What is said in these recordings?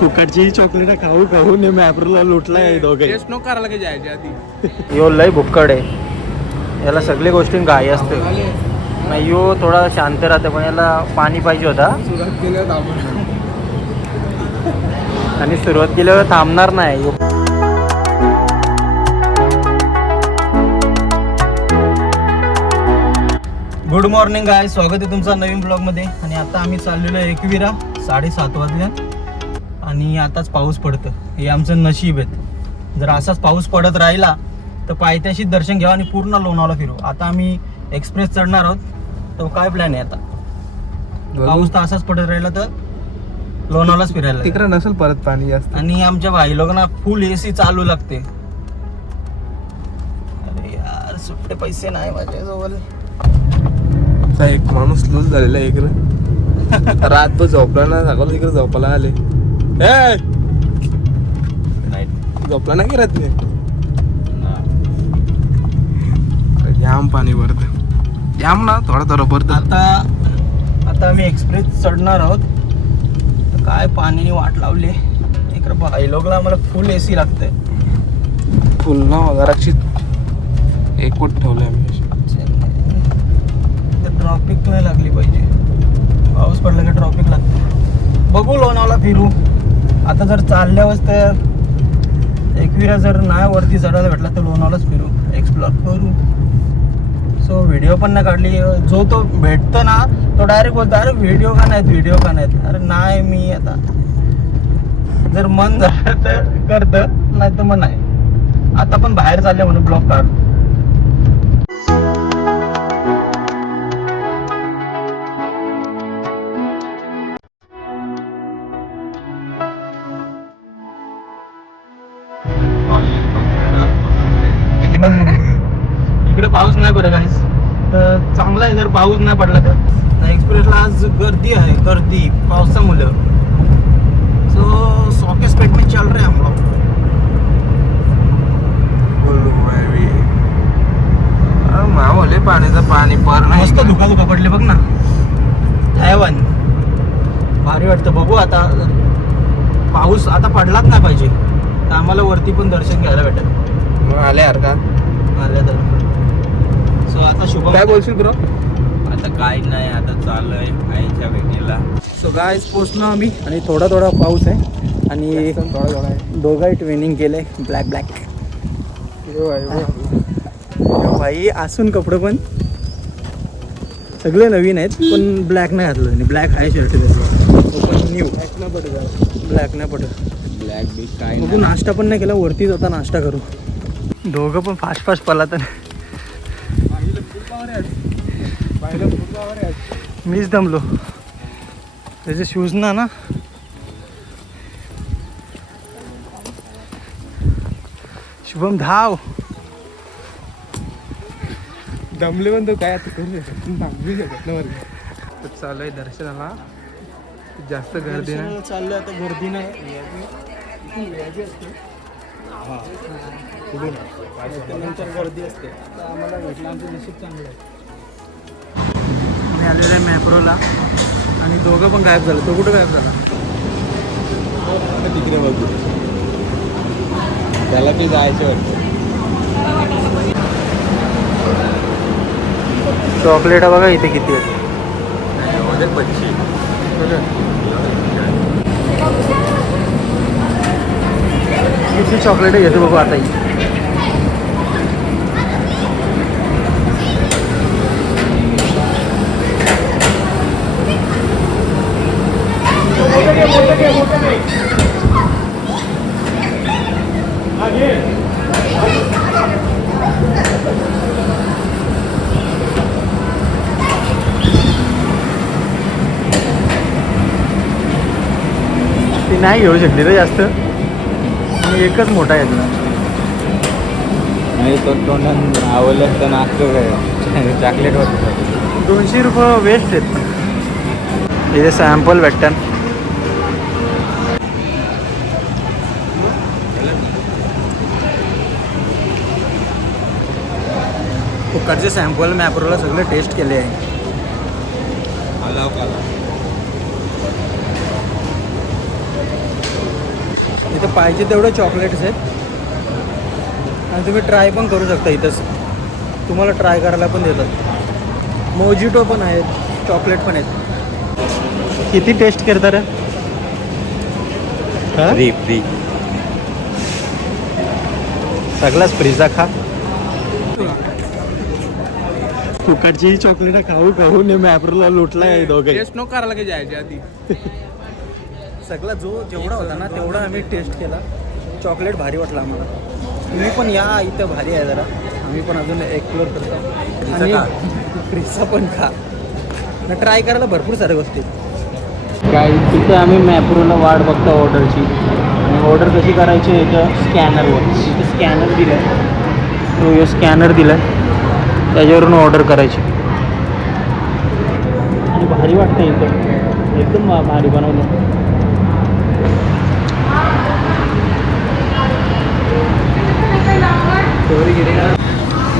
फुकटची chocolate खाऊ खाऊ ने मॅपरला लुटलाय दोघे. टेस्ट नको करायला की जायच्या आधी. यो लय भुक्कड आहे, याला सगळी गोष्टी घाई असते. नाही यो थोडा शांत राहते, पण याला पाणी पाहिजे होता. सुरुवात केल्यावर आपण आणि सुरुवात केल्यावर थांबणार नाही यो. गुड मॉर्निंग गाय, स्वागत आहे तुमचं नवीन ब्लॉगमध्ये. आणि आता आम्ही चाललेलो आहे एकविरा, 7:30 वाजल्या आणि आताच पाऊस पडतं. हे आमचं नशीब आहे. जर असाच पाऊस पडत राहिला तर पायथ्याशी दर्शन घ्यावं आणि पूर्ण लोणावळा फिरू. आता आम्ही एक्सप्रेस चढणार आहोत, तर काय प्लॅन आहे आता? पाऊस तर असाच पडत राहिला तर लोणावळाच फिरायला तिकडे नसेल परत पाणी जास्त. आणि आमच्या भाई लोकांना फुल AC चालू लागते. अरे यार, सुट्टे पैसे नाही माझ्याजवळ. एक माणूस लूज झालेला आहे इकडे. रातभर झोपला ना, सकाळ इकडे झोपायला आले. झोपला ना की रात्री? जाम पाणी भरत, जाम ना थोडा थोडा भरत. आता आम्ही एक्सप्रेस चढणार आहोत, तर काय पाणी वाट लावले इकडे. भाई लोकला आम्हाला फुल AC लागतंय. फुल ना वगैरे एकवट ठेवलंय आम्ही. ट्रॉफिक नाही लागली पाहिजे. पाऊस पडला की ट्रॉफिक लागते. बघू लोणावळा फिरू. आता जर चालल्यावर तर एकविरा जर नाही वरती चढायला भेटला तर लोणावळाच फिरू, एक्सप्लोर करू. सो व्हिडिओ पण नाही काढली. जो तो भेटतो ना तो डायरेक्ट बोलतो, अरे व्हिडिओ का नाहीत. अरे नाही, मी आता जर मन झालं तर करतं, नाही तर मग नाही. आता पण बाहेर चालले म्हणून ब्लॉग काढ. इकडे पाऊस नाही पडत आहे तर चांगला आहे. जर पाऊस नाही पडला तर एक्सप्रेसला आज गर्दी आहे, गर्दी पावसामुळे. सो 100 स्पीड में चल रहे हम लोग. मावले पाण्याचं पाणी पर मस्त धुका पडले बघ ना. हैवन भारी वाटतं. बघू आता, पाऊस आता पडलाच नाही पाहिजे तर आम्हाला वरती पण दर्शन घ्यायला भेटेल. आले यार का आल्या तर. सो आता शुभ काय बोलशील ब्रो? आता काय नाही, आता चाललंय आईच्या भेटीला. सो गायस पोचलो आम्ही आणि थोडा पाऊस आहे आणि थोडा आहे. दोघाही ट्रेनिंग केले ब्लॅक. भाई असून कपडे पण सगळे नवीन आहेत, पण ब्लॅक नाही घातलं आणि ब्लॅक आहे शर्ट त्याचं पण न्यू. ब्लॅक नाही पडत. ब्लॅक बी काय बघू, नाश्ता पण नाही केला. वरतीच आता नाश्ता करू. दोघं पण फास्ट पळला तर मीच दमलो. त्याचे शूज ना शुभम धाव. दमले पण तो काय आता करू शकत ना. तर चालू आहे दर्शनाला, जास्त गर्दी नाही. चाललं आता, गर्दी नाही. नंतर गर्दी असते. तर आम्हाला भेटलं, आमचं नशीब चांगलं आहे. आम्ही आलेलो आहे मॅप्रोला आणि दोघं पण गायब झालं. तो कुठं गायब झाला? तिकडे बघू, त्याला ते जायचं वाटतं. चॉकलेट बघा इथे किती आहे. किती चॉकलेट घेतो बघू आता. ती नाही घेऊ शकली रे जास्त, आणि एकच मोठा आहे तुला. नाही तो तोंडात आवडलं असतं नाचतो काय चॉकलेटवर. 200 रुपये वेस्ट आहेत. इथे सॅम्पल भेटतात. कुकरचे सॅम्पल मॅप्रोला सगळे टेस्ट केले आहे. पाहिजे तेवढे चॉकलेट्स आहेत आणि तुम्ही ट्राय पण करू शकता इथंच. तुम्हाला ट्राय करायला पण देतात. मोजिटो पण आहेत, चॉकलेट पण आहेत. किती टेस्ट करता रे? फ्री फ्री सगळाच फ्रीजा खा. फुकटची चॉकलेट खाऊ खाऊ ने मॅपरला लुटलाय दोघे. टेस्ट नको करायला की जायच्या आधी. सगळा जेवढा होता ना तेवढा आम्ही टेस्ट केला. चॉकलेट भारी वाटला आम्हाला. तुम्ही पण या, इथं भारी आहे जरा. आम्ही पण अजून एक्सप्लोर करतो आणि फ्रीजा पण खा. ट्राय करायला भरपूर साऱ्या गोष्टी. काय तिथे आम्ही मॅप्रोला वाट बघतो ऑर्डरची. आणि ऑर्डर कशी करायची याचं स्कॅनरवर. इथे स्कॅनर दिलं आहे, तो स्कॅनर दिला आहे, त्याच्यावरून ऑर्डर करायची. आणि भारी वाटतं इथं, एकदम भारी बनवलं.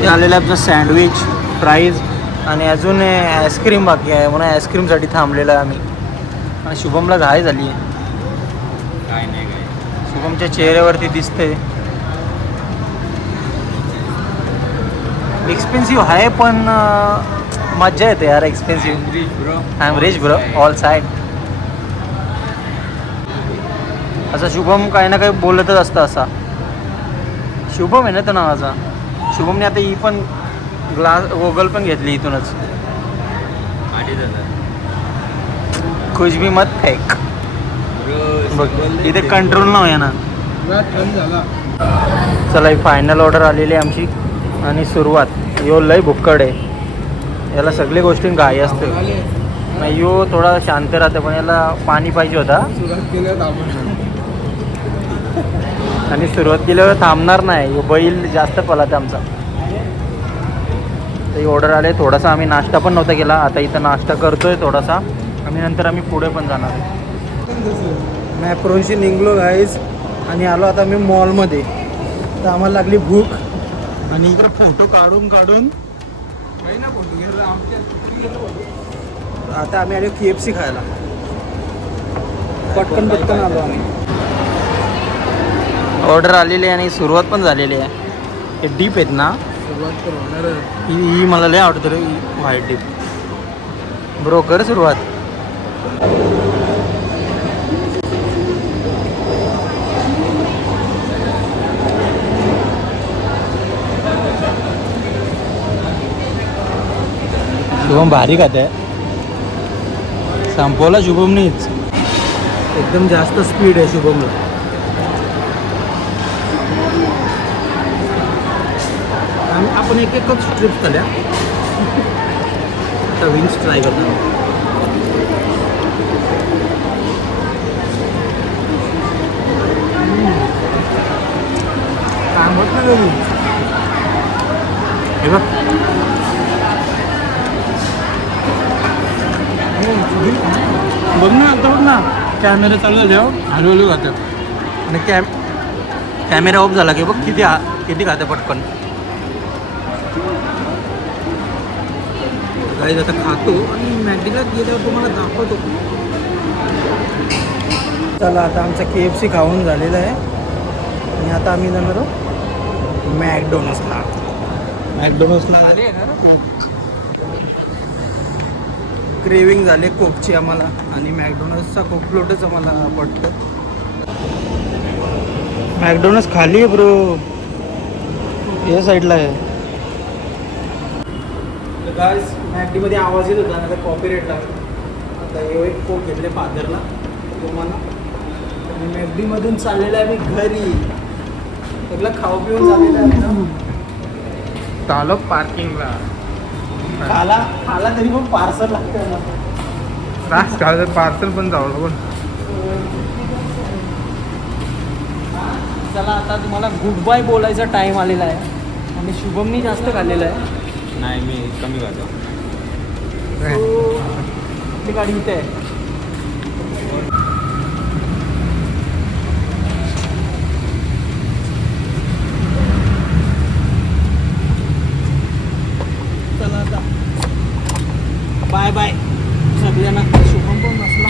हे आलेलं आपलं सँडविच, फ्राईज आणि अजून आईस्क्रीम बाकी आहे. म्हणून आईस्क्रीमसाठी थांबलेलं आहे आम्ही. आणि शुभमला घाई झाली आहे. काय नाही काय शुभमच्या चेहऱ्यावरती दिसते. एक्सपेन्सिव्ह आहे पण मज्जा येते यार. Expensive I am rich bro all side. असा शुभम काही ना काही बोलतच असतं. असा शुभम आहे ना तो नावाचा. शुभमने आता ही पण गोगल पण घेतली इथूनच. 8,000 कुछ भी मत फेक. बघ इथे कंट्रोल नाही आहे ना. थंड झाला. चला ही फायनल ऑर्डर आलेली आहे आमची. आणि सुरुवात. यो लय भुक्कड आहे, याला सगळी गोष्टी घाई असते. नाही यो थोडा शांत राहते पण याला पाणी पाहिजे होता. सुरुवात केल्यावर आपण आणि सुरुवात केल्यावर थांबणार नाही. यो बैल जास्त पळात आमचा. तर ही ऑर्डर आले. थोडासा आम्ही नाश्ता पण नव्हता केला. आता इथं नाश्ता करतोय थोडासा आणि नंतर आम्ही पुढे पण जाणार आहे. मॅप्रोनशी निघलो गाईज आणि आलो आता मी मॉलमध्ये. तर आम्हाला लागली भूक आणि इकडे फोटो काढून काही ना फोटो घेतला आमच्या. आता आम्ही आलो KFC खायला. पटकन आलो आम्ही. ऑर्डर आलेली आहे आणि सुरुवात पण झालेली आहे. हे डीप आहेत ना, सुरुवात तर होणार. ही मला लय आवडतं रे व्हाईट डीप. ब्रो कर सुरुवात. शुभम भारी खात आहे. संपवला शुभमनीच. एकदम जास्त स्पीड आहे शुभमला. आपण एक स्ट्रिप्स झाल्या. आता विंग्स ट्राय करतो. हे बघ बघ ना, आता बघ ना कॅमेरा चालू झाल्यावर हळूहळू खातात. आणि कॅमेरा ऑफ झाला की बघ किती खाते पटकन. गाईज आता खातो आणि मॅगडीला गेल्यावर तुम्हाला दाखवतो. चला आता आमचा KFC खाऊन झालेला आहे आणि आता आम्ही जाणार आहोत मॅकडोनल्ड्सला. आले ना कोक क्रेविंग झाले कोकची आम्हाला. आणि मॅकडोनल्ड्सचा कोक फ्लोटच आम्हाला पडतं. मॅकडोनल्ड्स खाली आहे ब्रो, या साईडला आहे. गाईस मॅकडीमध्ये आवाज येत होता, आता कॉपीराइट लागला. आता हे एक कोक घेतले फादरला तुम्हाला. आणि मॅकडीमधून चाललेलं आहे मी घरी. सगळं खाऊ पिऊन झालेलं आहे ना. चालो पार्किंगला. खाला तरी पण पार्सल लागतं ना. त्रास खायचं पार्सल पण जावं पण. चला आता तुम्हाला गुड बाय बोलायचा टाईम आलेला आहे. आणि शुभमनी जास्त खाल्लेलं आहे. नाही मी कमी खातो. आपली गाडी इथे आहे. चला आता बाय बाय सगळ्यांना. शुभम पण नसला.